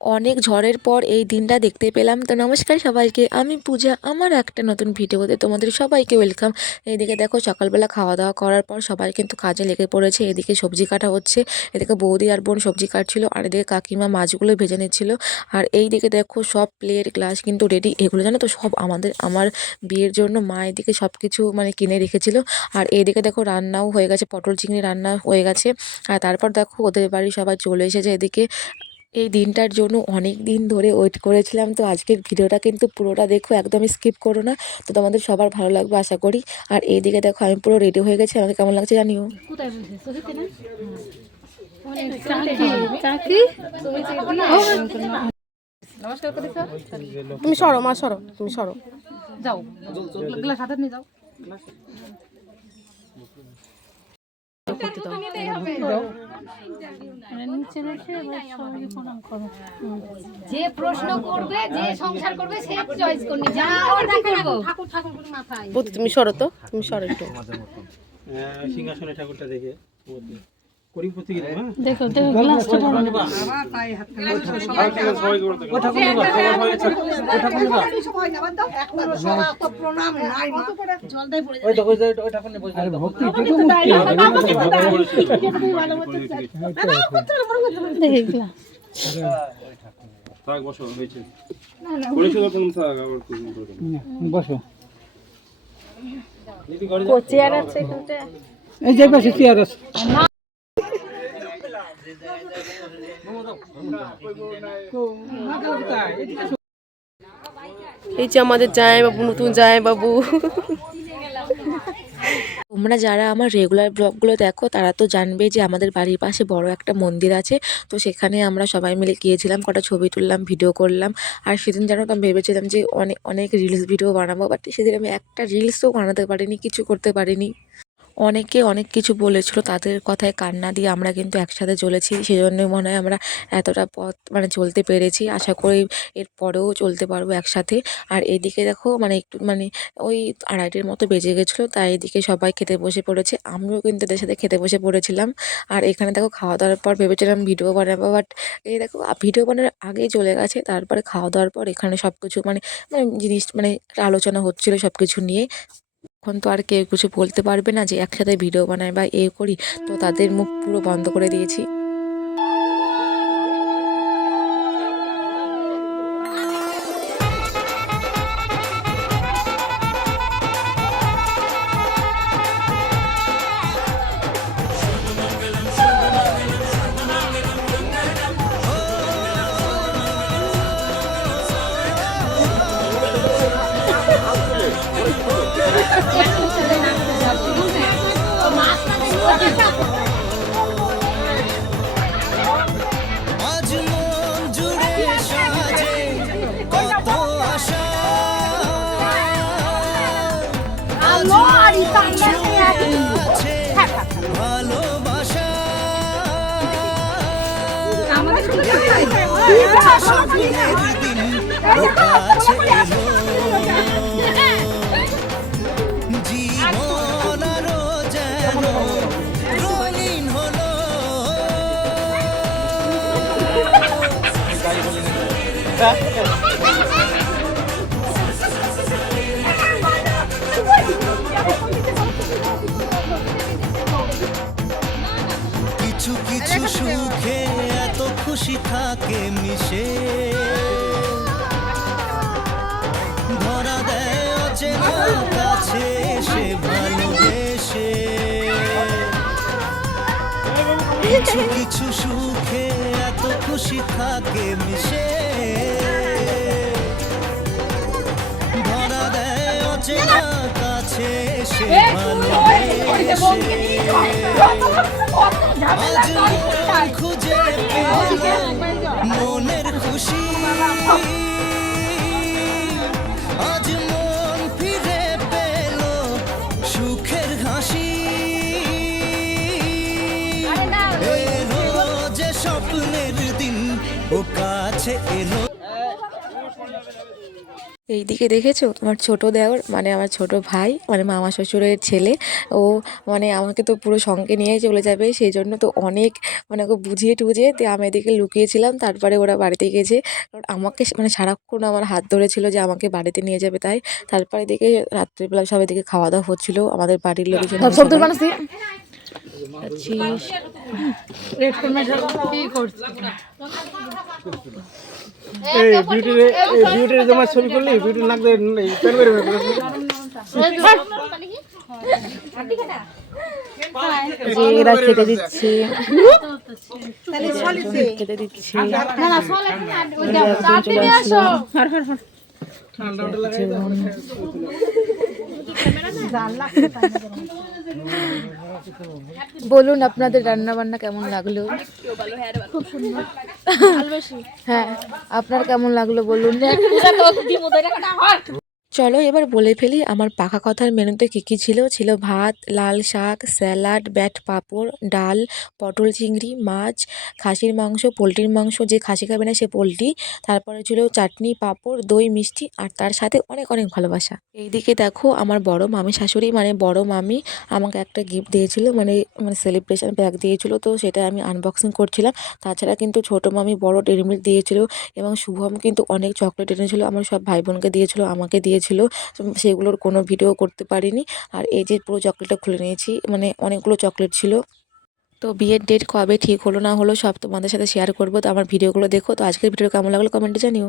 অনেক ঝড়ের পর এই দিনটা দেখতে পেলাম। তো নমস্কার সবাইকে, আমি পূজা। আমার একটা নতুন ভিডিওতে তোমাদের সবাইকে ওয়েলকাম। এইদিকে দেখো, সকালবেলা খাওয়া দাওয়া করার পর সবাই কিন্তু কাজে লেগে পড়েছে। এদিকে সবজি কাটা হচ্ছে, এদিকে বৌদি আর বোন সবজি কাটছিল, আর এদিকে কাকিমা মাছগুলো ভেজে নিচ্ছিল। আর এইদিকে দেখো, সব প্লেট গ্লাস কিন্তু রেডি। এগুলো জানো তো সব আমার বিয়ের জন্য মা এদিকে সব কিছু কিনে রেখেছিল। আর এইদিকে দেখো, রান্নাও হয়ে গেছে, পটল চিংড়ি রান্না হয়ে গেছে। আর তারপর দেখো, ওদের বাড়ি সবাই চলে এসেছে এদিকে। এই দিনটার জন্য অনেক দিন ধরে ওয়েট করেছিলাম। তো আজকের ভিডিওটা কিন্তু পুরোটা দেখো, একদমই স্কিপ করো না। তো তোমাদের সবার ভালো লাগবে আশা করি। আর এইদিকে দেখো, আমি পুরো রেডি হয়ে গেছি। আমাকে কেমন লাগছে জানিও। তুমি সরো মা, সরো, তুমি সরো, যাও গ্লাস হাতে নিয়ে যাও। যে প্রশ্ন করবে, যে সংসার করবে, সে চয়েস করবে। যা ঠাকুর ঠাকুর মাথায় তুমি সরো, তো তুমি সরো একটু। সিংহাসনে ঠাকুরটা দেখে করি প্রতীক দেখো দেখো গ্লাসটা বসো। চেয়ার আছে এখানটা, এই যে পাশে চেয়ার আছে। এই যে আমাদের জামাইবাবু, নতুন জামাইবাবু। তোমরা যারা আমার রেগুলার ব্লগগুলো দেখো তারা তো জানবে যে আমাদের বাড়ির পাশে বড় একটা মন্দির আছে। তো সেখানে আমরা সবাই মিলে গিয়েছিলাম, কটা ছবি তুললাম, ভিডিও করলাম। আর সেদিন জানো তো, আমি ভেবেছিলাম যে অনেক অনেক রিলস ভিডিও বানাবো, বাট সেদিন আমি একটা রিলসও বানাতে পারিনি, কিছু করতে পারিনি। অনেকে অনেক কিছু বলেছিল, তাদের কথায় কান না দিয়ে আমরা কিন্তু একসাথে চলেছি। সেজন্যই মনে হয় আমরা এতটা পথ চলতে পেরেছি। আশা করি এর পরেও চলতে পারবো একসাথে। আর এইদিকে দেখো, একটু ওই 2:30-র মতো বেজে গেছিলো, তাই এদিকে সবাই খেতে বসে পড়েছে। আমিও কিন্তু এদের সাথে খেতে বসে পড়েছিলাম। আর এখানে দেখো, খাওয়া দাওয়ার পর ভেবেছিলাম ভিডিও বানাবো, বাট এই দেখো, ভিডিও বানানোর আগেই চলে গেছে। তারপরে খাওয়া দাওয়ার পর এখানে সব কিছু জিনিস আলোচনা হচ্ছিলো সব কিছু নিয়ে। এখন তো আর কেউ কিছু বলতে পারবে না যে একসাথে ভিডিও বানাই বা করি। তো তাদের মুখ পুরো বন্ধ করে দিয়েছি। কিছু কিছু সুখে এত খুশি থাকে মিশে, ধরা দেয় অচেনা কাছে এসে ভালোবেসে। কিছু কিছু সুখে এত খুশি থাকে মিশে, ধরা দেয় অচেনা কাছে এসে ভালোবেসে। আজ মন খুঁজে পেলাম মনের খুশি, আজ মন ফিরে পেল সুখের হাসি। এলো যে স্বপ্নের দিন, ও কাছে এলো। এইদিকে দেখেছো আমার ছোট দেওর মানে আমার ছোট ভাই মানে মামা শ্বশুরের ছেলে। ও মানে আমাকে তো পুরো সঙ্গে নিয়েই চলে যাবে, সেই জন্য তো অনেক মানে ওকে বুঝিয়ে টুঝিয়ে দিয়ে আমি এদিকে লুকিয়েছিলাম। তারপরে ওরা বাড়িতে গেছে, কারণ আমাকে মানে সারাক্ষণ আমার হাত ধরেছিল যে আমাকে বাড়িতে নিয়ে যাবে। তাই তারপরে এদিকে রাত্রিবেলা সব এদিকে খাওয়া দাওয়া হচ্ছিল আমাদের বাড়ির লোকজন সবজি বানাচ্ছি। আছিস। এই বিউটির তোমার ছবি করলি বিউটির নাক দিয়ে প্যান করে যে এরা খেতে দিচ্ছে, খেতে দিচ্ছে। চলে আসলো। বলুন আপনাদের রান্না বান্না কেমন লাগলো? খুব সুন্দর। হ্যাঁ, আপনার কেমন লাগলো বলুন। চলো এবার বলে ফেলি আমার পাকা কথার মেনুতে কী কী ছিল। ছিল ভাত, লাল শাক, স্যালাড, ব্যাট পাঁপড়, ডাল, পটল চিংড়ি, মাছ, খাসির মাংস, পোলট্রির মাংস, যে খাসি খাবে না সে পোলট্রি। তারপরে ছিল চাটনি, পাঁপড়, দই, মিষ্টি, আর তার সাথে অনেক অনেক ভালোবাসা। এইদিকে দেখো আমার বড় মামি শাশুড়ি মানে বড় মামি আমাকে একটা গিফট দিয়েছিল, মানে সেলিব্রেশন প্যাক দিয়েছিল, তো সেটা আমি আনবক্সিং করছিলাম। তাছাড়া কিন্তু ছোট মামি বড় ডেয়ারি মিল্ক দিয়েছিল, এবং শুভম কিন্তু অনেক চকলেট এনেছিল, আমার সব ভাই বোনকে দিয়েছিল, আমাকে দিয়েছিল। তো সেগুলোর কোনো ভিডিও করতে পারিনি। আর এই যে পুরো চকলেটটা খুলে নিয়েছি, মানে অনেকগুলো চকলেট ছিল। তো বিয়ের ডেট কবে ঠিক হলো না হলো সব তোমাদের সাথে শেয়ার করবো। তো আমার ভিডিওগুলো দেখো। তো আজকের ভিডিও কেমন লাগলো কমেন্টে জানিও।